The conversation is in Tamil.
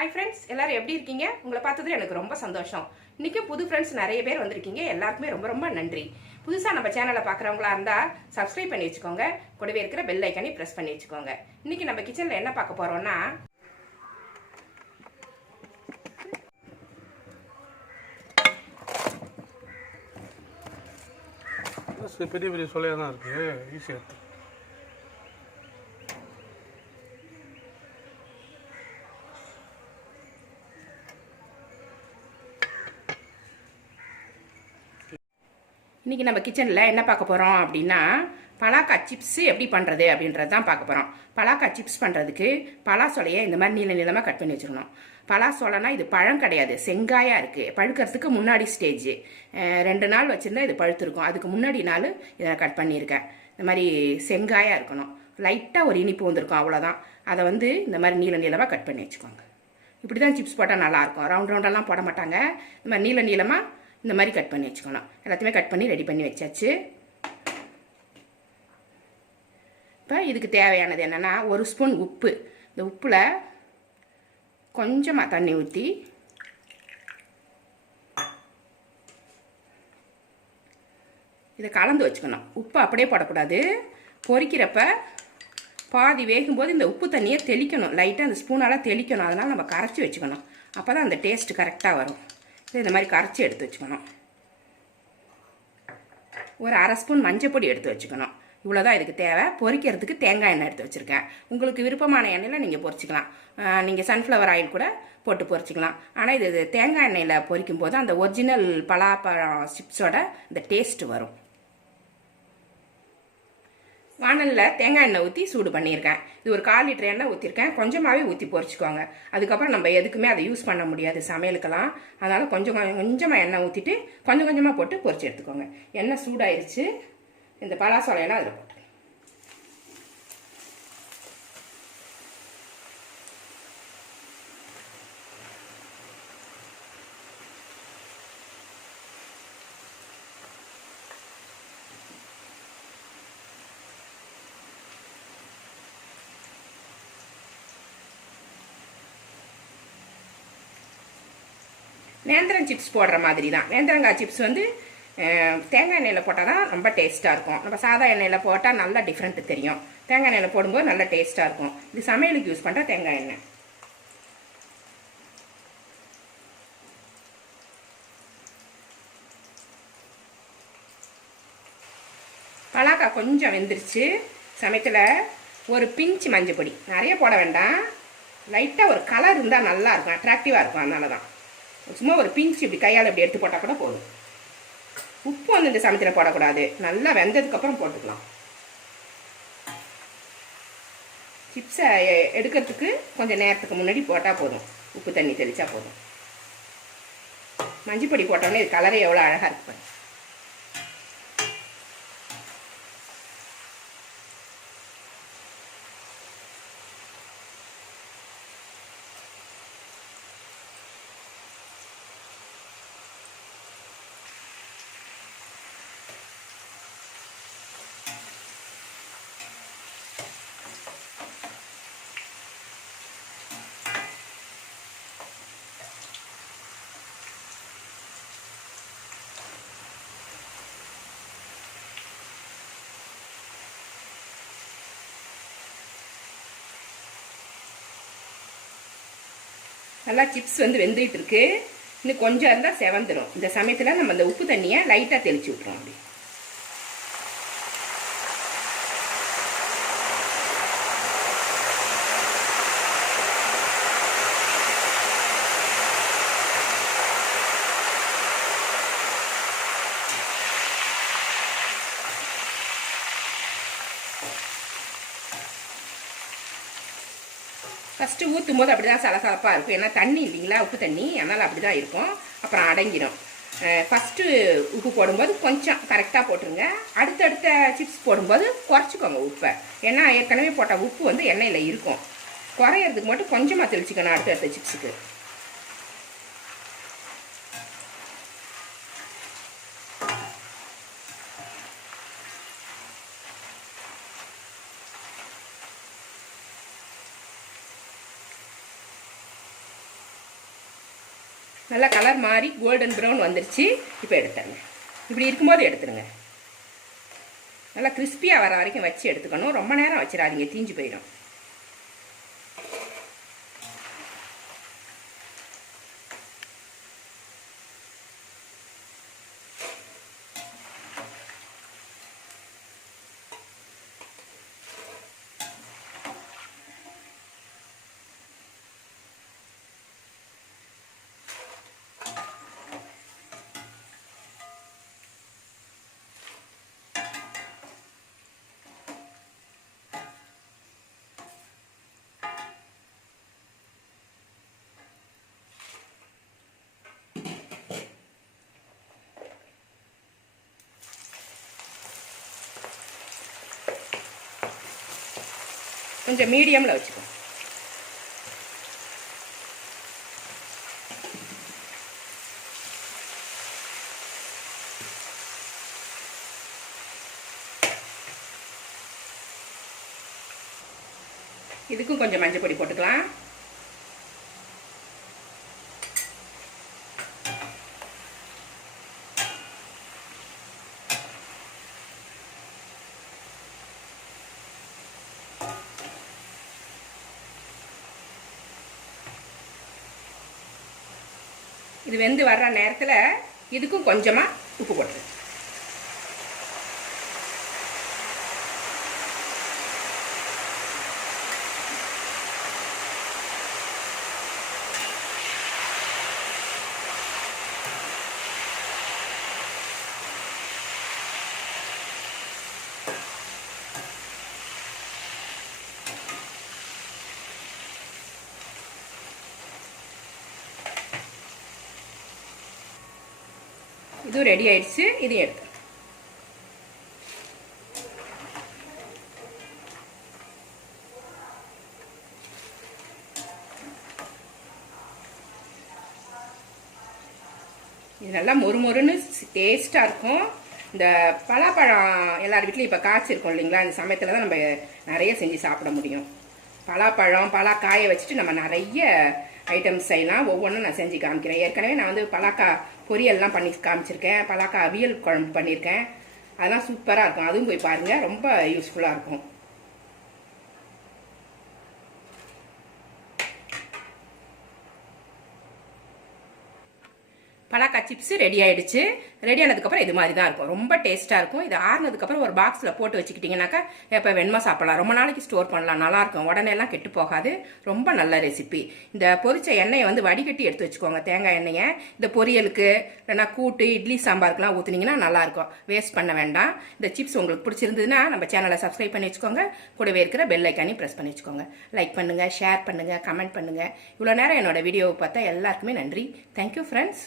ஹாய் ஃப்ரெண்ட்ஸ் எல்லோரும் எப்படி இருக்கீங்க? உங்களை பார்த்தது எனக்கு ரொம்ப சந்தோஷம். இன்றைக்கும் புது ஃப்ரெண்ட்ஸ் நிறைய பேர் வந்திருக்கீங்க. எல்லாருக்குமே ரொம்ப ரொம்ப நன்றி. புதுசாக நம்ம சேனலை பார்க்குறவங்களா இருந்தால் சப்ஸ்கிரைப் பண்ணி வச்சுக்கோங்க. கூடவே இருக்கிற பெல் ஐக்கனை ப்ரெஸ் பண்ணி வச்சுக்கோங்க. இன்றைக்கி நம்ம கிச்சனில் என்ன பார்க்க போகிறோம்னா பெரிய பெரிய சொல்லையாக தான் இருக்குது ஈஸியாக இன்றைக்கி நம்ம கிச்சனில் என்ன பார்க்க போகிறோம் அப்படின்னா பலாக்கா சிப்ஸு எப்படி பண்ணுறது அப்படின்றது தான் பார்க்க போகிறோம் பலாக்கா சிப்ஸ் பண்ணுறதுக்கு பலாசொலையை இந்த மாதிரி நீள நீளமாக கட் பண்ணி வச்சுருக்கணும். பலாசொலைனா இது பழம் கிடையாது செங்காயாக இருக்குது பழுக்கிறதுக்கு முன்னாடி ஸ்டேஜ் ரெண்டு நாள் வச்சுருந்தா இது பழுத்திருக்கும். அதுக்கு முன்னாடி நாள் இதை கட் பண்ணியிருக்கேன். இந்த மாதிரி செங்காயாக இருக்கணும். லைட்டாக ஒரு இனிப்பு வந்திருக்கும் அவ்வளோதான் அதை வந்து இந்த மாதிரி நீள நீளமாக கட் பண்ணி வச்சுக்கோங்க. இப்படி தான் சிப்ஸ் போட்டால் நல்லாயிருக்கும் ரவுண்ட் ரவுண்டெல்லாம் போட மாட்டாங்க. இந்த மாதிரி நீள நீளமாக இந்த மாதிரி கட் பண்ணி வச்சுக்கணும். எல்லாத்தையுமே கட் பண்ணி ரெடி பண்ணி வச்சாச்சு. இப்போ இதுக்கு தேவையானது என்னென்னா ஒரு ஸ்பூன் உப்பு. இந்த உப்பில் கொஞ்சமாக தண்ணி ஊற்றி இதை கலந்து வச்சுக்கணும். உப்பு அப்படியே போடக்கூடாது. பொறிக்கிறப்ப பாதி வேகும்போது இந்த உப்பு தண்ணியை தெளிக்கணும். லைட்டாக அந்த ஸ்பூனால் தெளிக்கணும். அதனால் நம்ம கரைச்சி வச்சுக்கணும். அப்போ தான் அந்த டேஸ்ட் கரெக்டாக வரும். இந்த மாதிரி கரைச்சி எடுத்து வச்சுக்கணும். ஒரு அரை ஸ்பூன் மஞ்சப்பொடி எடுத்து வச்சுக்கணும். இவ்வளோதான் இதுக்கு தேவை. பொரிக்கிறதுக்கு தேங்காய் எண்ணெய் எடுத்து வச்சுருக்கேன். உங்களுக்கு விருப்பமான எண்ணெயில் நீங்கள் பொரிச்சிக்கலாம். நீங்கள் சன்ஃப்ளவர் ஆயில் கூட போட்டு பொறிச்சிக்கலாம் ஆனால் இது இது தேங்காய் எண்ணெயில் பொரிக்கும் போது அந்த ஒரிஜினல் பலாப்பழம் சிப்ஸோட இந்த டேஸ்ட் வரும். வானலில் தேங்காய் எண்ணெய் ஊற்றி சூடு பண்ணியிருக்கேன். இது ஒரு கால் லிட்டர் எண்ணெய் ஊற்றிருக்கேன் கொஞ்சமாகவே ஊற்றி பொறிச்சிக்கோங்க. அதுக்கப்புறம் நம்ம எதுக்குமே அதை யூஸ் பண்ண முடியாது. சமையலுக்கெல்லாம். அதனால் கொஞ்சம் கொஞ்சம் கொஞ்சமாக எண்ணெய் ஊற்றிட்டு கொஞ்சம் கொஞ்சமாக போட்டு பொரிச்சு எடுத்துக்கோங்க. எண்ணெய் சூடாயிருச்சு. இந்த பலாசோலையெல்லாம் அதில் போட்டு நேந்திரம் சிப்ஸ் போடுற மாதிரி தான் நேந்திரங்காய் சிப்ஸ் வந்து தேங்காய் எண்ணெயில் போட்டால் தான் ரொம்ப டேஸ்ட்டாக இருக்கும். நம்ம சாதா எண்ணெயில் போட்டால் நல்லா டிஃப்ரெண்ட்டு தெரியும். தேங்காய் எண்ணெயில் போடும்போது நல்லா டேஸ்ட்டாக இருக்கும். இது சமையலுக்கு யூஸ் பண்ணுற தேங்காய் எண்ணெய். பலாக்காய் கொஞ்சம் வெந்துருச்சு. சமயத்தில் ஒரு பிஞ்சு மஞ்சள் பொடி நிறைய போட வேண்டாம். லைட்டாக ஒரு கலர் இருந்தால் நல்லா இருக்கும். அட்ராக்டிவாக இருக்கும். அதனால தான் சும்மா ஒரு பிஞ்சு இப்படி கையால் இப்படி எடுத்து போட்டால் கூட போதும். உப்பு வந்து இந்த சமயத்தில் போடக்கூடாது. நல்லா வெந்ததுக்கப்புறம் போட்டுக்கலாம். சிப்ஸை எடுக்கிறதுக்கு கொஞ்சம் நேரத்துக்கு முன்னாடி போட்டால் போதும். உப்பு தண்ணி தெளித்தா போதும். மஞ்சப்பொடி போட்டோன்னே இது கலரே எவ்வளோ அழகாக இருக்குது நல்லா சிப்ஸ் வந்து வெந்துகிட்டு இருக்கு இன்னும் கொஞ்சம் இருந்தால் செவந்துடும் இந்த சமயத்தில் நம்ம அந்த உப்பு தண்ணியை லைட்டாக தெளிச்சு விட்றோம் அப்படி. ஃபஸ்ட்டு ஊற்றும் போது அப்படி தான் சலசலப்பாக இருக்கும். ஏன்னா தண்ணி இல்லைங்களா? உப்பு தண்ணி. அதனால் அப்படி தான் இருக்கும். அப்புறம் அடங்கிடும் ஃபஸ்ட்டு உப்பு போடும்போது கொஞ்சம் கரெக்டாக போட்டுருங்க. அடுத்தடுத்த சிப்ஸ் போடும்போது குறைச்சிக்கோங்க உப்பை. ஏன்னா ஏற்கனவே போட்ட உப்பு வந்து எண்ணெயில் இருக்கும். குறையிறதுக்கு மட்டும் கொஞ்சமாக தெளிச்சிக்கணும் அடுத்தடுத்த சிப்ஸுக்கு நல்லா கலர் மாறி கோல்டன் ப்ரௌன் வந்துருச்சு. இப்போ எடுத்துருங்க. இப்படி இருக்கும்போது எடுத்துருங்க. நல்லா கிறிஸ்பியாக வர வரைக்கும் வச்சு எடுத்துக்கணும். ரொம்ப நேரம் வச்சிடாதீங்க. தீஞ்சு போயிடும். கொஞ்சம் மீடியமில் வச்சுக்கோ. இதுக்கும் கொஞ்சம் மஞ்சள் பொடி போட்டுக்கலாம். இது வெந்து வர்ற நேரத்தில் இதுக்கும் கொஞ்சமாக உப்பு போட்டுரு. இதுவும் ரெடி ஆயிடுச்சு இதையும் எடுத்து. இது நல்லா மொறுமொறுன்னு டேஸ்ட்டாக இருக்கும். இந்த பலாப்பழம் எல்லார் வீட்லையும் இப்போ காய்ச்சிருக்கோம் இல்லைங்களா? இந்த சமயத்தில் தான் நம்ம நிறைய செஞ்சு சாப்பிட முடியும். பலாப்பழம் பலாக்காயை வச்சுட்டு நம்ம நிறைய ஐட்டம்ஸ் செய்யலாம். ஒவ்வொன்றும் நான் செஞ்சு காமிக்கிறேன். ஏற்கனவே நான் வந்து பலாக்காய் பொரியல்லாம் பண்ணி காமிச்சிருக்கேன். பலாக்கா அவியல் குழம்பு பண்ணியிருக்கேன் அதெல்லாம் சூப்பராக இருக்கும். அதுவும் போய் பாருங்கள் ரொம்ப யூஸ்ஃபுல்லாக இருக்கும் பலாக்கா சிப்ஸ் ரெடி ஆயிடுச்சு. ரெடி ஆனதுக்கப்புறம் இது மாதிரி தான் இருக்கும். ரொம்ப டேஸ்ட்டாக இருக்கும். இது ஆறுனதுக்கப்புறம் ஒரு பாக்ஸில் போட்டு வச்சுக்கிட்டிங்கனாக்கா எப்போ வேணுமா சாப்பிடலாம். ரொம்ப நாளைக்கு ஸ்டோர் பண்ணலாம். நல்லா இருக்கும். உடனே எல்லாம் கெட்டு போகாது. ரொம்ப நல்ல ரெசிபி இந்த பொரிச்ச எண்ணெயை வந்து வடிகட்டி எடுத்து வச்சுக்கோங்க. தேங்காய் எண்ணெயை இந்த பொரியலுக்கு இல்லைன்னா கூட்டு இட்லி சாம்பாருக்குலாம் ஊற்றுனீங்கன்னா நல்லாயிருக்கும் வேஸ்ட் பண்ண வேண்டாம். இந்த சிப்ஸ் உங்களுக்கு பிடிச்சிருந்ததுன்னா நம்ம சேனலை சப்ஸ்கிரைப் பண்ணி வச்சுக்கோங்க. கூடவே இருக்கிற பெல் ஐக்கானையும் ப்ரெஸ் பண்ணி வச்சுக்கோங்க. லைக் பண்ணுங்கள் ஷேர் பண்ணுங்கள் கமெண்ட் பண்ணுங்கள் இவ்வளோ நேரம் என்னோட வீடியோவை பார்த்தா எல்லாருக்குமே நன்றி. Thank you friends